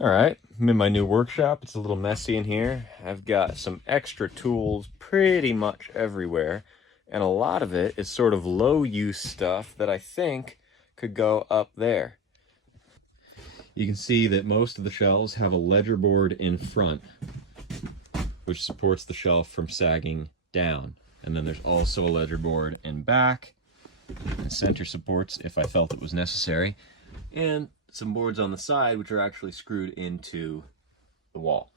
All right, I'm in my new workshop. It's a little messy in here. I've got some extra tools pretty much everywhere, and a lot of it is sort of low use stuff that I think could go up there. You can see that most of the shelves have a ledger board in front, which supports the shelf from sagging down. And then there's also a ledger board in back, and center supports if I felt it was necessary, and some boards on the side which are actually screwed into the wall.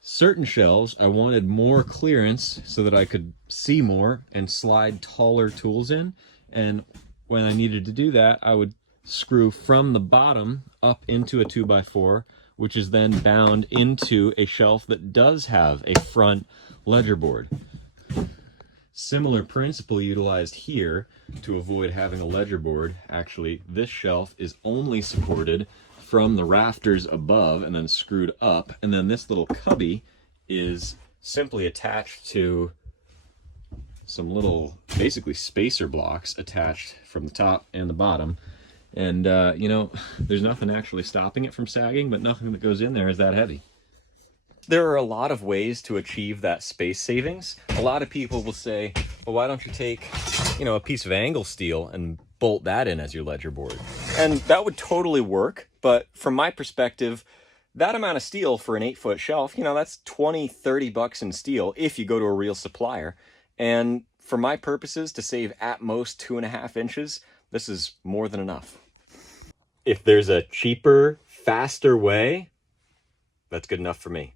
Certain shelves I wanted more clearance so that I could see more and slide taller tools in, and when I needed to do that I would screw from the bottom up into a 2x4, which is then bound into a shelf that does have a front ledger board. Similar principle utilized here to avoid having a ledger board. Actually, this shelf is only supported from the rafters above and then screwed up, and then this little cubby is simply attached to some little, basically spacer blocks attached from the top and the bottom. And you know, there's nothing actually stopping it from sagging, but nothing that goes in there is that heavy. There are a lot of ways to achieve that space savings. A lot of people will say, well, why don't you take, a piece of angle steel and bolt that in as your ledger board? And that would totally work, but from my perspective, that amount of steel for an 8-foot shelf, that's 20, 30 bucks in steel if you go to a real supplier. And for my purposes, to save at most 2.5 inches, this is more than enough. If there's a cheaper, faster way, that's good enough for me.